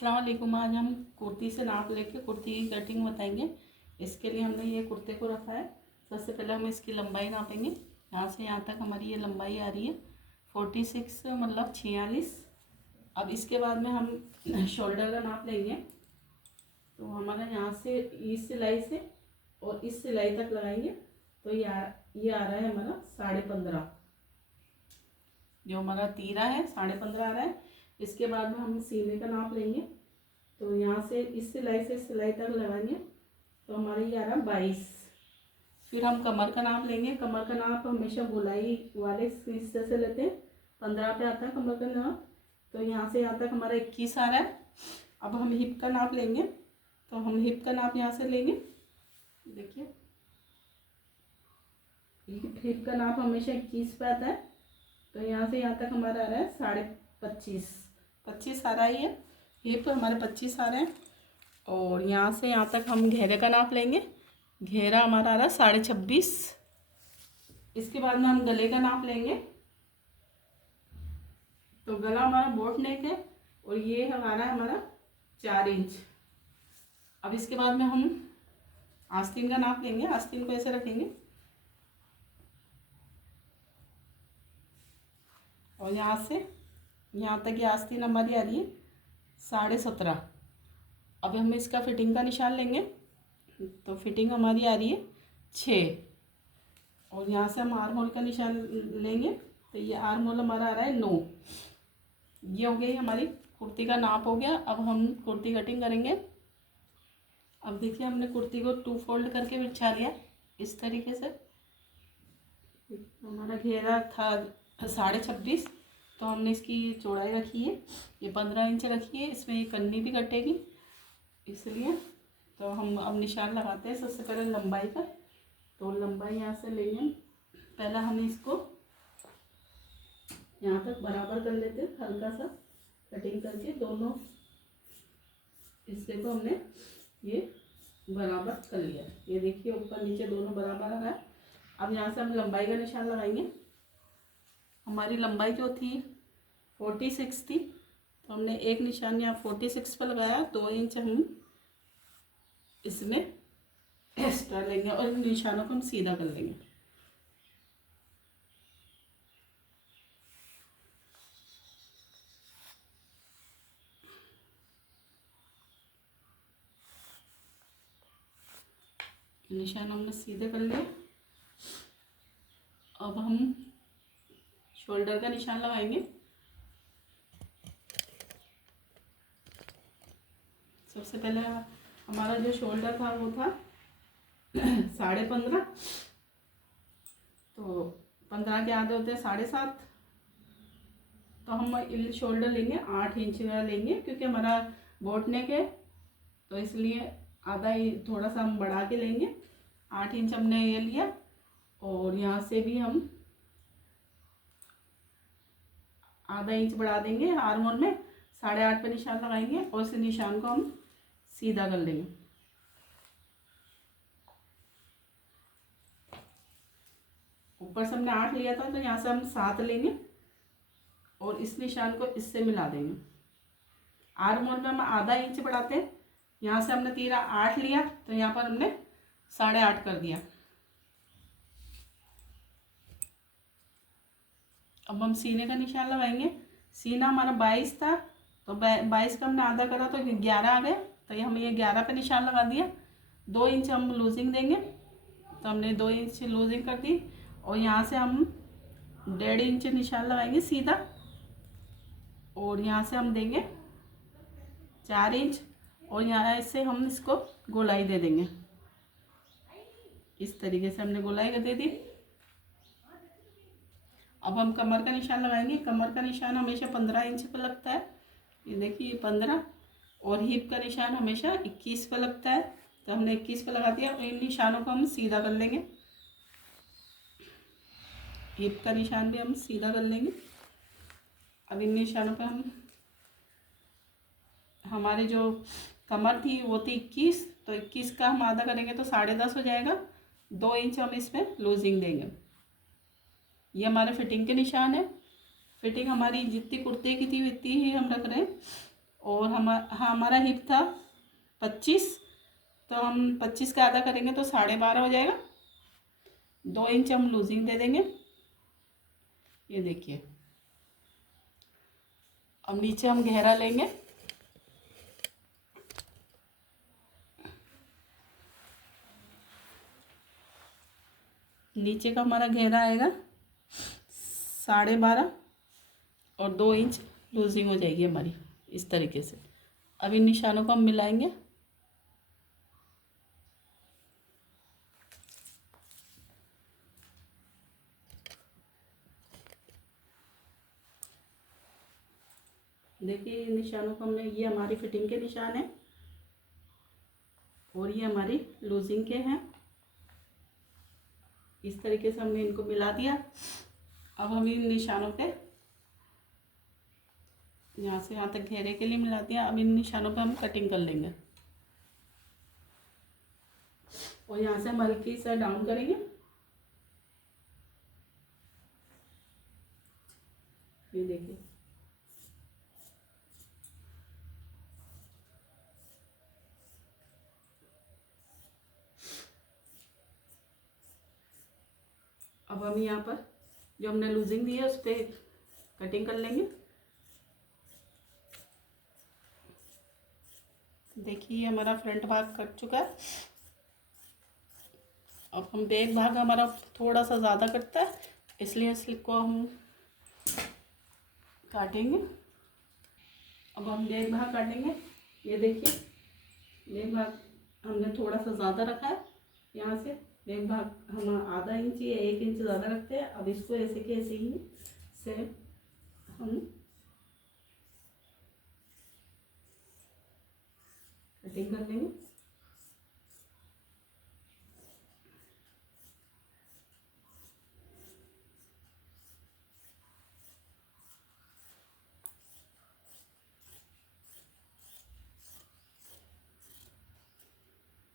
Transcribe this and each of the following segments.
अस्सलाम वालेकुम। आज हम कुर्ती से नाप लेके कुर्ती की कटिंग बताएंगे। इसके लिए हमने ये कुर्ते को रखा है। सबसे पहले हम इसकी लंबाई नापेंगे। यहाँ से यहाँ तक हमारी ये लंबाई आ रही है 46 मतलब 46। अब इसके बाद में हम शोल्डर का नाप लेंगे। तो हमारा यहाँ से इस सिलाई से और इस सिलाई तक लगाएंगे तो ये आ रहा है हमारा 15.5। जो हमारा तीरा है 15.5 आ रहा है। इसके बाद में हम सीने का नाप लेंगे। तो यहाँ से इस सिलाई से सिलाई तक लगाएंगे तो हमारे ये आ रहा 22। फिर हम कमर का नाप लेंगे। कमर का नाप हमेशा गोलाई वाले हिस्से से लेते हैं। 15 पे आता है कमर का नाप। तो यहाँ से यहाँ तक हमारा 21 आ रहा है। अब हम हिप का नाप लेंगे। तो हम हिप का नाप यहाँ से लेंगे। देखिए हिप का नाप हमेशा 21 पे आता है। तो यहाँ से यहाँ तक हमारा आ रहा है 25 आ रहा है। ये हिप हमारे 25 आ रहे हैं। और यहाँ से यहाँ तक हम घेरे का नाप लेंगे। घेरा हमारा आ रहा है 26.5। इसके बाद में हम गले का नाप लेंगे। तो गला हमारा बोट नेक है और ये हमारा 4 इंच। अब इसके बाद में हम आस्तीन का नाप लेंगे। आस्तीन को ऐसे रखेंगे और यहाँ से यहाँ तक ये आस्तीन हमारी आ रही है 17.5। अब हम इसका फिटिंग का निशान लेंगे। तो फिटिंग हमारी आ रही है 6। और यहाँ से हम आर्म होल का निशान लेंगे। तो ये आर्म होल हमारा आ रहा है 9। ये हो गई हमारी कुर्ती का नाप हो गया। अब हम कुर्ती कटिंग करेंगे। अब देखिए हमने कुर्ती को 2 फोल्ड करके बिछा लिया इस तरीके से। हमारा घेरा था 26.5। तो हमने इसकी चौड़ाई रखी है ये 15 इंच रखी है। इसमें ये कन्नी भी कटेगी इसलिए। तो हम अब निशान लगाते हैं। सबसे पहले लंबाई का। तो लंबाई यहाँ से लेंगे। पहला हम इसको यहाँ तक बराबर कर लेते हैं हल्का सा कटिंग करके। दोनों हिस्से को हमने ये बराबर कर लिया। ये देखिए ऊपर नीचे दोनों बराबर आ रहा है। अब यहाँ से हम लंबाई का निशान लगाएंगे। हमारी लंबाई जो थी 46 थी। तो हमने एक निशान यहाँ 46 पर लगाया। 2 इंच हम इसमें एक्स्ट्रा लेंगे और इन निशानों को हम सीधा कर लेंगे। निशान हमने सीधे कर लिए। अब हम शोल्डर का निशान लगाएंगे। सबसे पहले हमारा जो शोल्डर था वो था 15.5। तो 15 के आधे होते हैं 7.5। तो हम शोल्डर लेंगे 8 इंच का लेंगे क्योंकि हमारा बोट नेक है। तो इसलिए आधा ही थोड़ा सा हम बढ़ा के लेंगे। 8 इंच हमने ये लिया। और यहाँ से भी हम आधा इंच बढ़ा देंगे। आर्म होल में 8.5 पे निशान लगाएंगे और इस निशान को हम सीधा कर लेंगे। ऊपर से हमने 8 लिया था तो यहाँ से हम 7 लेंगे और इस निशान को इससे मिला देंगे। आर्म होल में हम आधा इंच बढ़ाते हैं। यहाँ से हमने तीरा 8 लिया तो यहाँ पर हमने 8.5 कर दिया। अब हम सीने का निशान लगाएंगे। सीना हमारा 22 था तो 22 का हमने आधा करा तो 11 आ गया। तो ये हम ये 11 पे निशान लगा दिया। 2 इंच हम लूजिंग देंगे। तो हमने 2 इंच लूजिंग कर दी। और यहाँ से हम 1.5 इंच निशान लगाएंगे सीधा। और यहाँ से हम देंगे 4 इंच। और यहाँ से हम इसको गोलाई दे देंगे। इस तरीके से हमने गोलाई दे दी। अब हम कमर का निशान लगाएंगे। कमर का निशान हमेशा 15 इंच पर लगता है। ये देखिए 15। और हिप का निशान हमेशा 21 पर लगता है। तो हमने 21 पर लगा दिया। और इन निशानों को हम सीधा कर लेंगे। हिप का निशान भी हम सीधा कर लेंगे। अब इन निशानों पर हम हमारे जो कमर थी वो थी 21। तो 21 का हम आधा करेंगे तो 10.5 हो जाएगा। 2 इंच हम इसमें लूजिंग देंगे। ये हमारे फिटिंग के निशान है। फिटिंग हमारी जितनी कुर्ते की थी उतनी ही हम रख रहे हैं। और हमारा हिप था 25, तो हम 25 का आधा करेंगे तो 12.5 हो जाएगा। 2 इंच हम लूजिंग दे देंगे। ये देखिए, अब नीचे हम गहरा लेंगे। नीचे का हमारा घेरा आएगा 12.5 और 2 इंच लूजिंग हो जाएगी हमारी इस तरीके से। अब इन निशानों को हम मिलाएंगे। देखिए निशानों को हमने, ये हमारी फिटिंग के निशान है और ये हमारी लूजिंग के हैं। इस तरीके से हमने इनको मिला दिया। अब हम इन निशानों पे, यहाँ से यहाँ तक घेरे के लिए मिला दिया। अब इन निशानों पे हम कटिंग कर लेंगे और यहाँ से हम हल्की सा डाउन करेंगे। ये देखिए, अब हम यहाँ पर जो हमने लूजिंग दी है उस पर कटिंग कर लेंगे। देखिए हमारा फ्रंट भाग कट चुका है। अब हम बैक भाग हमारा थोड़ा सा ज़्यादा कटता है, इसलिए इसको हम काटेंगे। अब हम बैक भाग काटेंगे। ये देखिए, बैक भाग हमने थोड़ा सा ज़्यादा रखा है। यहाँ से बैक भाग हम आधा इंच या 1 इंच ज़्यादा रखते हैं। अब इसको ऐसे के ऐसे ही से हम कटिंग कर लेंगे।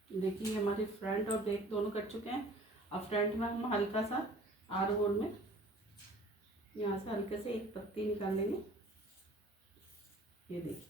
देखिए हमारे फ्रंट और बैक दोनों कट चुके हैं। अब फ्रंट में हम हल्का सा आर होल में यहाँ से हल्के से एक पत्ती निकाल लेंगे। ये देखिए,